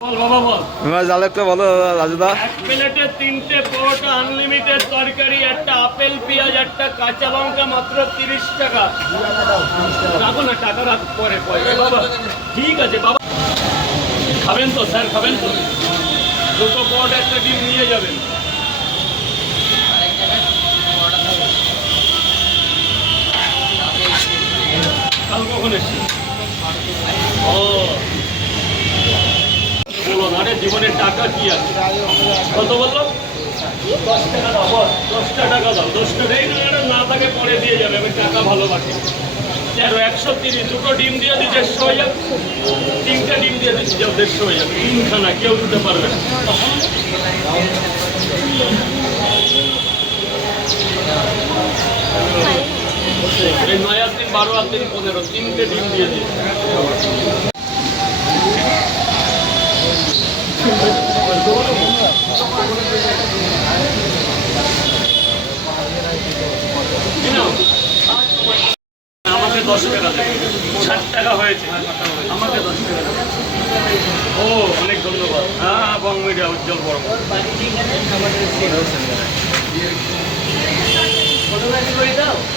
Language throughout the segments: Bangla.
বল বাবা বল। জাল একটা বলো রাজুদা। এক প্লেটে 3টে পরোটা, আনলিমিটেড তরকারি, একটা আপেল পেঁয়াজ, একটা কাঁচা লঙ্কা, মাত্র 30 টাকা। রাখো না, টাকা রাখ, পরে পরে বাবা। ঠিক আছে বাবা। খাবেন তো স্যার, খাবেন তো? দুটো পরোটা, একটা ডিম নিয়ে যাবেন। কাল কখন এসছি? ও বলো না রে, জীবনের টাকা কি আছে? কত বললো? 10 টাকা দাও বল, 10টা টাকা দাও। 10 টাকা এই না থাকে পরে দিয়ে যাবে, আমি টাকা ভালোবাসি। 130, দুটো ডিম দিয়ে দিই 150 হয়ে যাবে। 3টে ডিম দিয়ে দিচ্ছি, যাও 150 হয়ে যাবে। 3খানা কেউ দিতে পারবে না। এই 9 আর 3 12 আর 3 15, 3টে ডিম দিয়ে দিই। আমাকে 10 টাকা দেবে। 60 টাকা হয়েছে, আমাকে 10 টাকা দেবে। ও অনেক ধন্যবাদ। হ্যাঁ, বং মিডিয়া উজ্জ্বল বর্মা।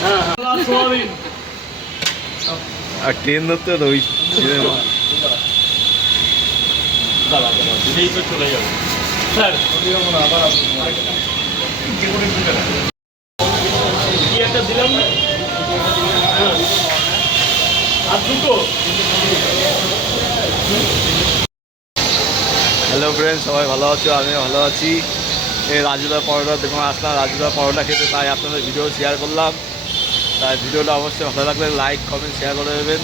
হ্যাঁ হ্যাঁ, সোয়াবিন। আর ট্রেন ধরতে তো ওই সিনেমা। দাঁড়া দাঁড়া, সেই তো চলে যাবে স্যার। কি একটা দিলাম না? হ্যাঁ, আর দুটো। হ্যালো ফ্রেন্ড, সবাই ভালো আছো? আমিও ভালো আছি। এই রাজুদার পরোটা দেখুন আসলাম রাজুদার পরোটা খেতে, তাই আপনাদের ভিডিও শেয়ার করলাম। তাই ভিডিওটা অবশ্যই ভালো লাগলে লাইক কমেন্ট শেয়ার করে দেবেন।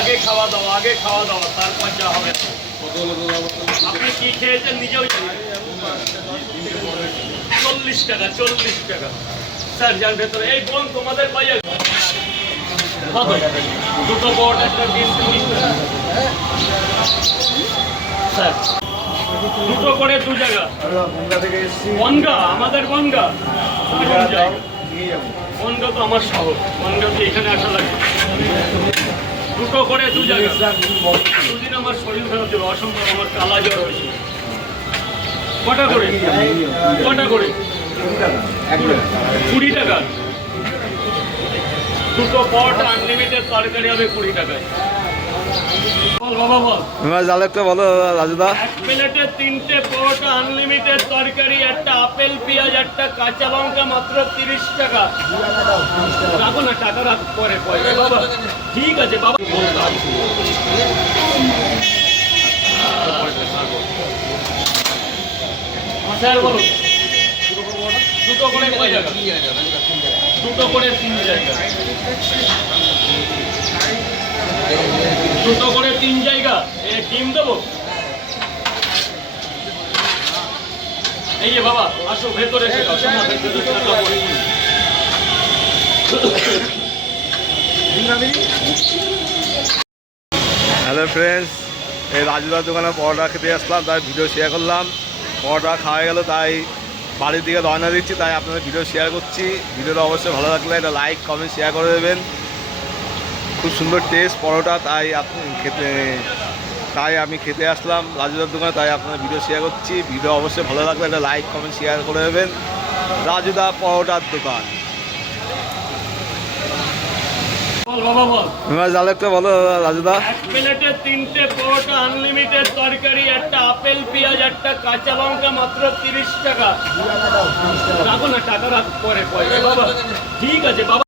আগে খাওয়া দাওয়া, আগে খাওয়া দাওয়া, তারপর যা হবে। আপনি কি খেয়েছেন নিজেও জানেন। 40 টাকা, 40 টাকা স্যার। যার ভেতরে এই বোন তোমাদের পাইয়া দুটো বট, একটা ডিম, 30 টাকা স্যার। দুটো করে 2 জায়গা। বনগা, আমাদের বনগা। বনগা তো আমার শহর। বনগা তো এখানে আসা লাগে। দুটো করে 2 জায়গা। দুদিন আমার শরীর খারাপ ছিল, অসম্ভব। আমার কালা জ্বর হয়েছিল। কটা করে? কটা করে? 20 টাকা। দুটো পট, আনলিমিটেড তরকারি হবে 20 টাকায়। বল বাবা বল। জাল একটা বলো রাজুদা। এক প্লেটে 3টে পরোটা, আনলিমিটেড তরকারি, একটা আপেল পেঁয়াজ, একটা কাঁচা লঙ্কা, মাত্র 30 টাকা। রাখো না, টাকা রাখ, পরে পরে বাবা। ঠিক আছে বাবা। স্যার বলো, দুটো করে কয় জায়গা? দুটো করে 3 জায়গা। দুটো করে 3 জায়গা। ডিম দেবো? এই যে বাবা, আসো ভেতরে এসে খাও। শোনো, ভেতরে টাকা পড়ে। হ্যালো ফ্রেন্ডস, এই রাজুদার দোকানে পরোটা খেতে আসলাম, তাই ভিডিও শেয়ার করলাম। পরোটা খাওয়া গেল, তাই বাড়ির দিকে রওনা দিচ্ছি, তাই আপনাদের ভিডিও শেয়ার করছি। ভিডিওটা অবশ্যই ভালো লাগলে একটা লাইক কমেন্ট শেয়ার করে দেবেন। খুব সুন্দর টেস্ট পরোটা, তাই আমি খেতে আসলাম রাজুদার দোকানে, তাই আপনাদের ভিডিও শেয়ার করছি। ভিডিও অবশ্যই ভালো লাগলে একটা লাইক কমেন্ট শেয়ার করে দেবেন। রাজুদা পরোটার দোকান। বল বাবা বল। জাল একটা বলো রাজুদা। এক প্লেটে 3টে পরোটা, আনলিমিটেড তরকারি, একটা আপেল পেঁয়াজ, একটা কাঁচা লঙ্কা, মাত্র 30 টাকা। রাখো না, টাকা রাখ, পরে পরে বাবা। ঠিক আছে বাবা।